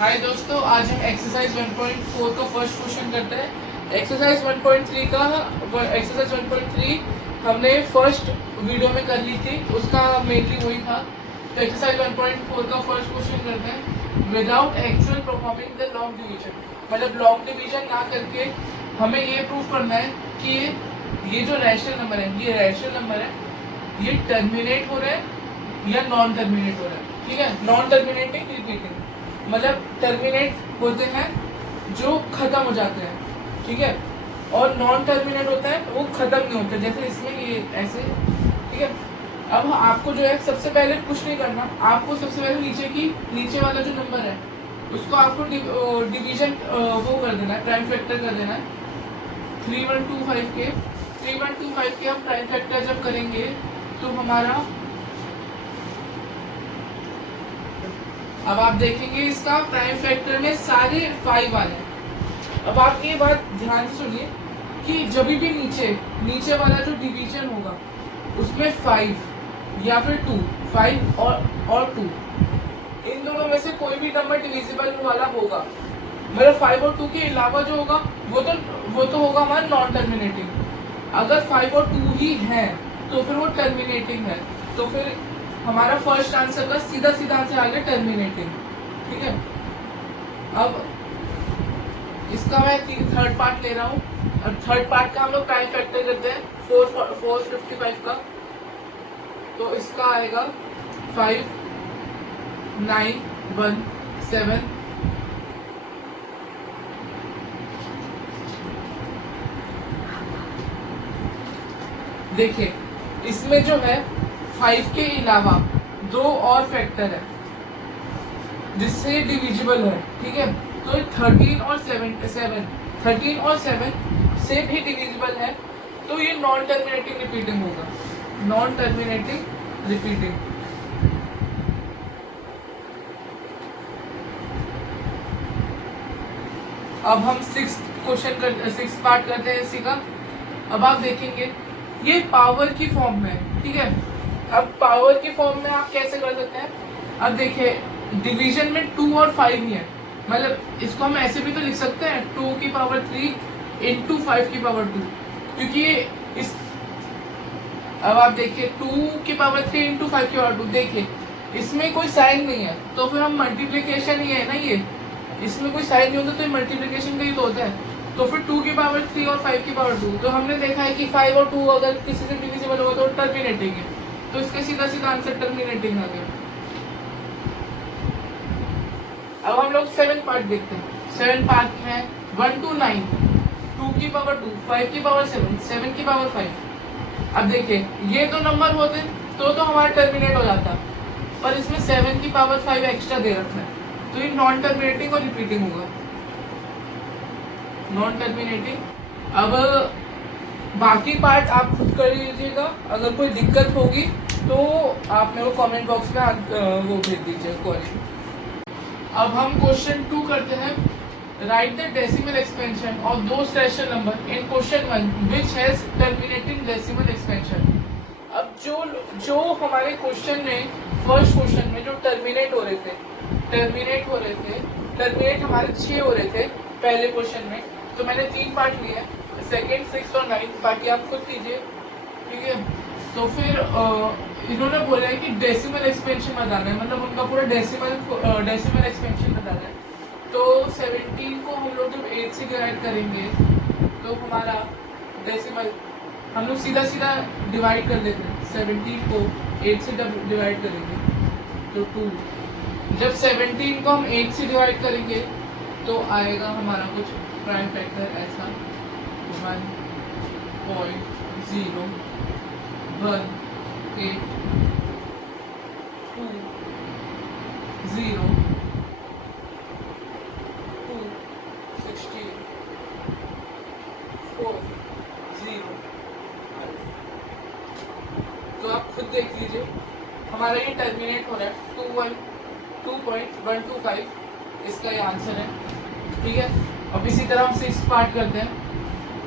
हाय दोस्तों, आज हम एक्सरसाइज 1.4 का फर्स्ट क्वेश्चन करते हैं। एक्सरसाइज 1.3 हमने फर्स्ट वीडियो में कर ली थी, उसका मेनली वही था। तो एक्सरसाइज 1.4 का फर्स्ट क्वेश्चन करते हैं। Without actual performing the long division, मतलब लॉन्ग डिवीजन ना करके हमें ये प्रूव करना है कि ये जो रैशनल नंबर है, ये रैशनल नंबर है, ये टर्मिनेट हो रहा है या नॉन टर्मिनेट हो रहा है। ठीक है, नॉन टर्मिनेटिंग रिपीटिंग, मतलब टर्मिनेट होते हैं जो खत्म हो जाते हैं, ठीक है, और नॉन टर्मिनेट होता है वो खत्म नहीं होते, जैसे इसमें ये ऐसे। ठीक है, अब आपको जो है सबसे पहले कुछ नहीं करना, आपको सबसे पहले नीचे वाला जो नंबर है उसको आपको डिवीजन वो कर देना है, प्राइम फैक्टर कर देना है 3125 के। 3125 के हम प्राइम फैक्टर जब करेंगे तो हमारा, अब आप देखेंगे इसका प्राइम फैक्टर में सारे 5 आए हैं। अब आप ये बात ध्यान से सुनिए कि जब भी नीचे वाला जो डिवीजन होगा उसमें 5 या फिर 2, 5 और 2, इन दोनों में से कोई भी नंबर डिविजिबल वाला होगा, मतलब 5 और 2 के अलावा जो होगा वो तो होगा हमारा नॉन टर्मिनेटिंग। अगर 5 और 2 ही है तो फिर वो टर्मिनेटिंग है, तो फिर हमारा फर्स्ट आंसर का सीधा आंसर आ गया टर्मिनेटिंग। ठीक है, अब इसका मैं थर्ड पार्ट ले रहा हूँ, और थर्ड पार्ट का हम लोग प्राइम फैक्टर करते हैं 455 का। तो इसका आएगा 5 9 1 7। देखिए इसमें जो है 5 के अलावा 2 और फैक्टर है जिससे डिविजिबल है। ठीक है, तो 13 और 7 से भी डिविजिबल है, तो ये नॉन टर्मिनेटिंग रिपीटिंग होगा, नॉन टर्मिनेटिंग रिपीटिंग। अब हम सिक्स पार्ट करते हैं इसी का। अब आप देखेंगे ये पावर की फॉर्म में। ठीक है, अब पावर की फॉर्म में आप कैसे कर सकते हैं, अब देखिए डिवीजन में 2 और 5 ही है, मतलब इसको हम ऐसे भी तो लिख सकते हैं 2 की पावर 3 इंटू 5 की पावर 2, क्योंकि इस, अब आप देखिए 2 की पावर 3 इंटू 5 की पावर 2, देखिए इसमें कोई साइन नहीं है तो फिर हम मल्टीप्लीकेशन ही है ना, ये इसमें कोई साइन नहीं होता तो मल्टीप्लीकेशन का ही तो होता है। तो फिर 2 की पावर 3 और 5 की पावर 2, तो हमने देखा है कि 5 और 2 अगर किसी से डिविजिबल होगा तो टर्मिनेटिंग है, तो इसका सीधा आंसर टर्मिनेटिंग आ गया। अब हम लोग 7 पार्ट देखते हैं। 7 पार्ट में 1 to 9, 2 की पावर 2, 5 की पावर 7, 7 की पावर 5। अब देखिए ये दो नंबर होते तो हमारा टर्मिनेट हो जाता, पर इसमें 7 की पावर 5 एक्स्ट्रा दे रखा है, तो ये नॉन टर्मिनेटिंग और रिपीटिंग होगा, नॉन टर्मिनेटिंग। अब बाकी पार्ट आप खुद कर लीजिएगा, अगर कोई दिक्कत होगी तो आप मेरे को कमेंट बॉक्स में वो भेज दीजिए क्वेरी। अब हम क्वेश्चन 2 करते हैं। Right the decimal expansion of those rational number in question 1 which has terminating decimal expansion. अब जो हमारे क्वेश्चन में, फर्स्ट क्वेश्चन में जो टर्मिनेट हो रहे थे, टर्मिनेट हमारे 6 हो रहे थे पहले क्वेश्चन में, तो मैंने 3 पार्ट लिए, सेकेंड, 6 और 9, बाकी आप खुद कीजिए। ठीक है, तो फिर इन्होंने बोला है कि डेसिमल एक्सपेंशन बताना है, मतलब उनका पूरा डेसिमल एक्सपेंशन बताना है। तो 17 को हम लोग जब 8 से डिवाइड करेंगे तो हमारा डेसिमल हम लोग सीधा डिवाइड कर लेते हैं। 17 को 8 से डिवाइड करेंगे तो 2। जब 17 को हम 8 से डिवाइड करेंगे तो आएगा हमारा कुछ प्राइम फैक्टर ऐसा 1.018 2 0 2 16 4 0। तो आप खुद देख लीजिए हमारा ये टर्मिनेट हो रहा है 2.125, इसका ये आंसर है। ठीक है, अब इसी तरह हम 6 पार्ट करते हैं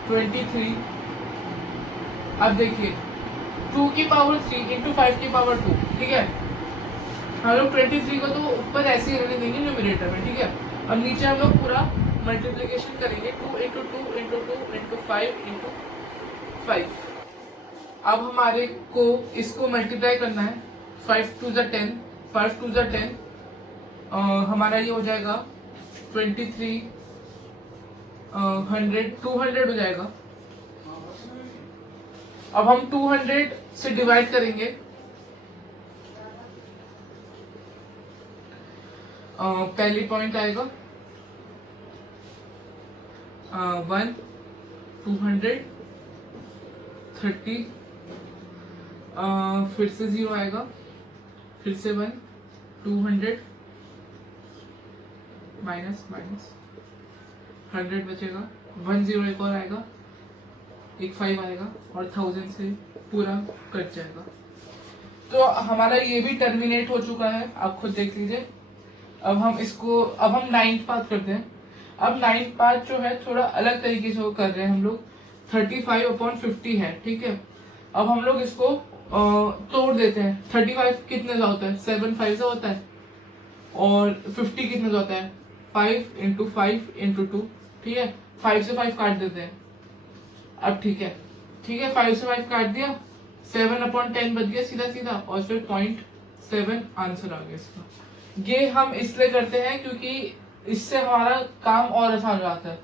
23। अब देखिए 2 की पावर 3 इंटू 5 की पावर 2। ठीक है, हम लोग 23 को तो ऊपर ऐसे ही रहने देंगे न्यूमरेटर में, ठीक है। और नीचे हम लोग पूरा मल्टीप्लिकेशन करेंगे 2 इंटू 2 इंटू 2 इंटू 5 इंटू 5। अब हमारे को इसको मल्टीप्लाई करना है, 5 टू ज़ 10, 5 टू ज़ 10, हमारा ये हो जाएगा 23, 100, 200 हो जाएगा। अब हम 200 से डिवाइड करेंगे, पहली पॉइंट आएगा 1, 200, 30, फिर से 0 आएगा, फिर से 1, 200 माइनस 100 बचेगा, 1 0 एक और आएगा, एक 5 आएगा और 1000 से पूरा कट जाएगा। तो हमारा ये भी टर्मिनेट हो चुका है, आप खुद देख लीजिए। अब हम 9th पार्ट करते हैं। अब 9th पार्ट जो है थोड़ा अलग तरीके से कर रहे हैं हम लोग। 35/50 है, ठीक है। अब हम लोग इसको तोड़ देते हैं। 35 कितने का होता है? 7 5 से होता है। और 50 कितने का होता है? 5 इंटू 5 इंटू 2, ठीक है। 5 से 5 काट देते हैं। अब ठीक है 5 से 5 काट दिया, 7/10 बच गया सीधा सीधा, और फिर 0.7 आंसर आ गया इसका। ये हम इसलिए करते हैं क्योंकि इससे हमारा काम और आसान हो जाता है।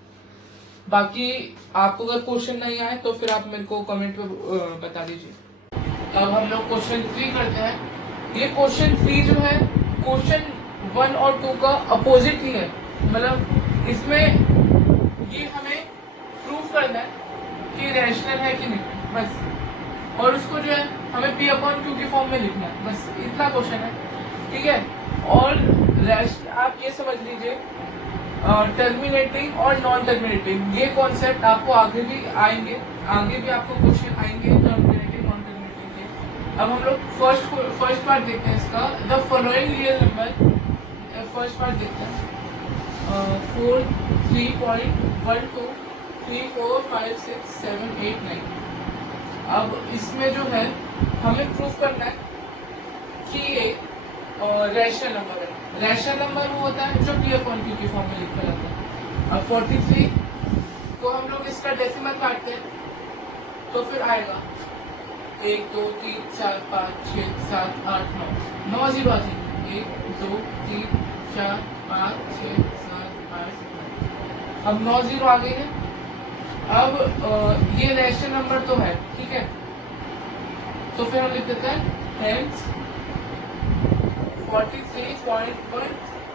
बाकी आपको अगर क्वेश्चन नहीं आए तो फिर आप मेरे को कमेंट पे बता दीजिए। अब हम लोग क्वेश्चन 3 करते हैं। ये क्वेश्चन 3 जो है क्वेश्चन 1 और 2 का अपोजिट ही है। मतलब इसमें ये हमें प्रूफ करना है कि रैशनल है कि नहीं, बस। और उसको जो है हमें P/Q की फॉर्म में लिखना है, बस इतना क्वेश्चन है, ठीक है। और आप ये समझ लीजिए टर्मिनेटिंग और नॉन टर्मिनेटिंग, ये कॉन्सेप्ट आपको आगे भी आएंगे, आगे भी आपको क्वेश्चन आएंगे टर्मिनेटिंग नॉन टर्मिनेटिंग के। अब हम लोग फर्स्ट पार्ट देखते हैं इसका। The following real number, first part देखते हैं। 4, 3.1, 2, 3, 4, 5, 6, 7, 8, 9। अब इसमें जो है हमें प्रूफ करना है कि ये रैशनल नंबर है। रैशनल नंबर वो होता है जो P/Q की फॉर्म में लिखा जाता है। अब 43 को हम लोग इसका डेसिमल काटते हैं तो फिर आएगा 1 2 3 4 5 6 7 8 9, 9 0 आ जाएंगे। 1 2 3 4 5 6 7 8 9। अब 9 0 आ गए हैं। अब ये रैशनल नंबर तो है, ठीक है। तो फिर हम लिख देते हैं hence 43.1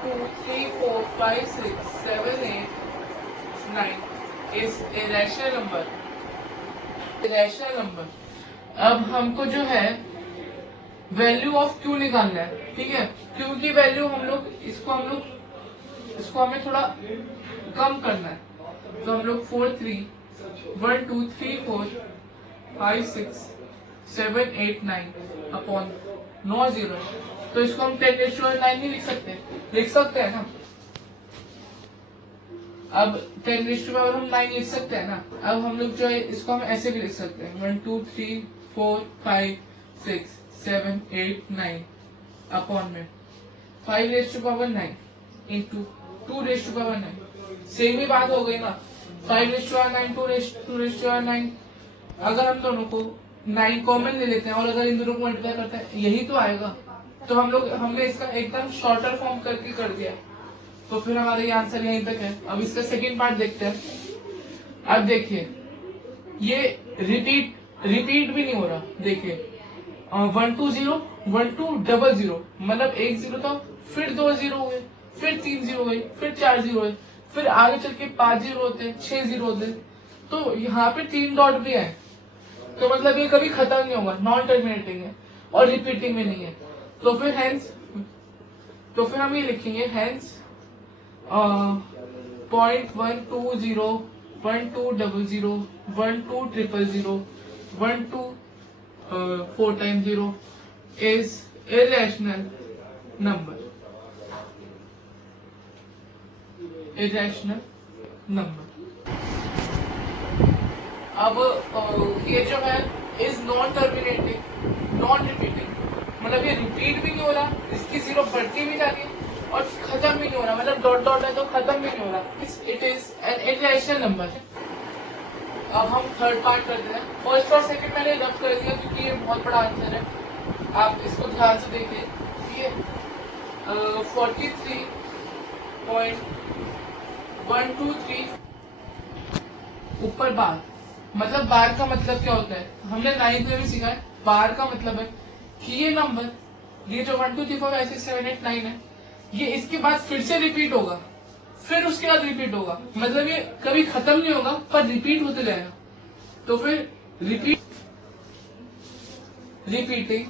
2 3 4 5 6 7 8 9 is a rational number. Rational number. अब हमको जो है वैल्यू ऑफ Q निकालना है, ठीक है। Q की वैल्यू इसको हमें थोड़ा कम करना है। तो हम लोग 4 3 1 2 3 4 5 6 7 8 9 अपॉन 9 0। तो इसको हम 10⁻9 नहीं लिख सकते? लिख सकते हैं ना। अब 10⁻9 लिख सकते हैं ना। अब हम लोग जो है इसको हम ऐसे भी लिख सकते हैं 1 2 3 4 5 6 7 8 9 अपॉन में 5⁻9 इंटू 2⁻9। सेम ही बात हो गई ना। 5⁻9 2⁻9। अगर हम दोनों को 9 कॉमन ले लेते हैं और अगर इन दोनों को मल्टीप्लाई करते हैं यही तो आएगा। तो हमने इसका एकदम शॉर्टर फॉर्म करके कर दिया। तो फिर हमारा ये आंसर यहीं तक है। अब इसका सेकंड पार्ट देखते हैं। अब देखिए ये रिपीट भी नहीं हो रहा। देखिए 1 2 0 1 2 0 0, मतलब एक 0 था, फिर 2 0 हुए, फिर 3 0 हुए, फिर 4 0 हुए, फिर आगे चल के 5 0 होते, 6 0 होते। तो यहाँ पे 3 डॉट भी है। तो मतलब ये कभी खत्म नहीं होगा, नॉन टर्मिनेटिंग है और रिपीटिंग में नहीं है। तो फिर हम ये लिखेंगे hence 0.120 1 2 0 0 1 2 0 0 1 2 4 times 0 is irrational number. Irrational number. अब ये जो है is non terminating, non repeating, मतलब ये रिपीट भी नहीं हो रहा, इसकी जीरो बढ़ती भी जा रही है और खत्म भी नहीं हो रहा, मतलब डॉट डॉट है तो खत्म भी नहीं हो रहा। It is an irrational number. अब हम थर्ड पार्ट करते हैं। फर्स्ट और सेकंड मैंने रब कर दिया क्योंकि ये बहुत बड़ा आंसर है, आप इसको ध्यान से देखिए। ये 43.123 ऊपर बार, मतलब बार का मतलब क्या होता है, हमने 9th में भी सीखा है। बार का मतलब है कि ये नंबर, ये जो 1 2 3 4 5 6 7 8 9 है, ये इसके बाद फिर से रिपीट होगा, फिर उसके बाद रिपीट होगा, मतलब ये कभी खत्म नहीं होगा पर रिपीट होते जाएगा। तो फिर रिपीटिंग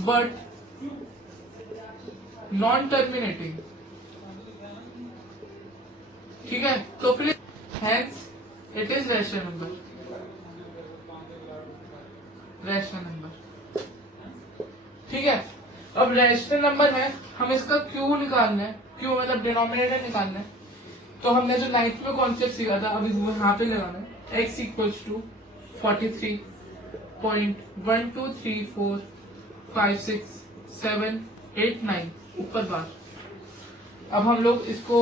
बट नॉन टर्मिनेटिंग, ठीक है। तो फिर hence it is rational number, rational number, ठीक है। अब रैशनल नंबर है, हम इसका क्यू निकालना है, क्यू मतलब डिनोमिनेटर निकालना है। तो हमने जो 9th में कॉन्सेप्ट सीखा था अभी वो यहाँ पे लगाना है। x इक्वल्स टू 43.123456789 ऊपर बार। अब हम लोग इसको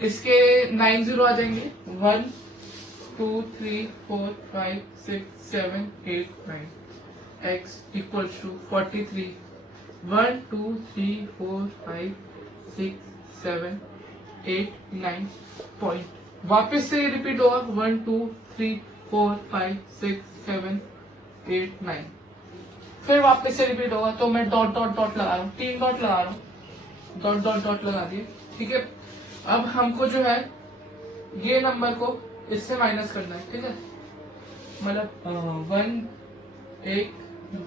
इसके 9 जीरो आ जाएंगे, 1 2 3 4 5 6 7 8 9। x equals to 43 1 2 3 4 5 6 7 8 9 point. वापस से रिपीट होगा 1 2 3 4 5 6 7 8 9, फिर वापस से रिपीट होगा। तो मैं डॉट डॉट डॉट लगा रहा हूँ, 3 डॉट लगा रहा हूँ, डॉट डॉट डॉट लगा दिए, ठीक है। अब हमको जो है ये नंबर को इससे माइनस करना है, ठीक है। मतलब 1 1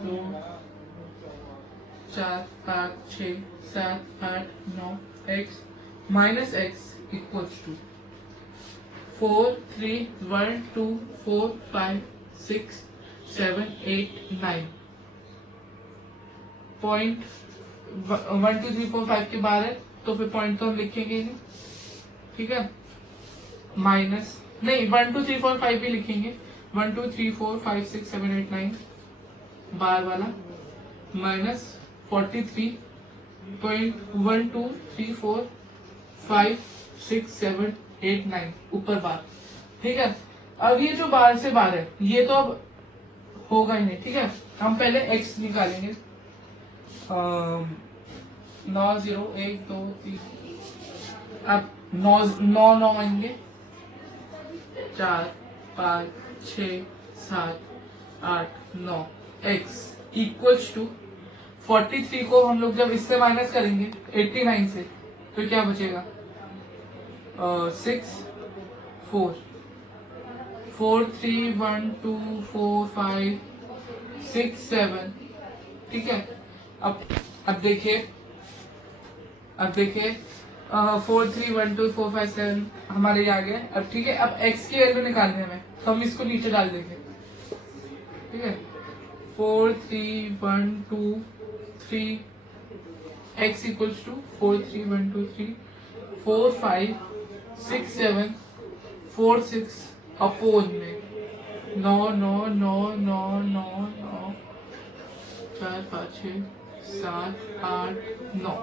2 4 5 6 7 8 9 x minus x equals to 4 3 1 2 4 5 6 7 8 9 point 1 2 3 4 5 के बाहर है तो फिर पॉइंट तो हम लिखेंगे नहीं, ठीक है। माइनस नहीं 1 2 3 4 5 भी लिखेंगे, 1 2 3 4 5 6 7 8 9 बार वाला माइनस 43.123456789 ऊपर बार, ठीक है। अब ये जो बार से बार है ये तो अब होगा ही नहीं, ठीक है। हम पहले x निकालेंगे, 9 0 1 2 3, अब 9 9 9 आएंगे, 4 5 6 7 8 9 x इक्वल्स टू 43 को हम लोग जब इससे माइनस करेंगे 89 से तो क्या बचेगा, 6 4 4 3 1 2 4 5 6 7, ठीक है। अब देखिए 4 3 1 2 4 5 7 हमारे ये आ गए। अब ठीक है, अब x की वैल्यू निकालने में तो हम इसको नीचे डाल देंगे, ठीक है। 4 3 1 2 3 x इक्वल्स टू 4 3 1 2 3 4 5 6 7 4 6 अपोन में 9 9 9 9 9 9 4 5 6 7 8 9।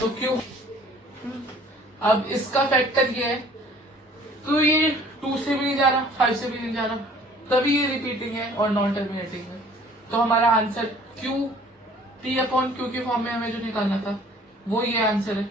तो क्यों, अब इसका फैक्टर ये है तो ये 2 से भी नहीं जा रहा 5 से भी नहीं जा रहा, तभी ये रिपीटिंग है और नॉन टर्मिनेटिंग है। तो हमारा answer Q P upon Q के फॉर्म में हमें जो निकालना था वो ये आंसर है।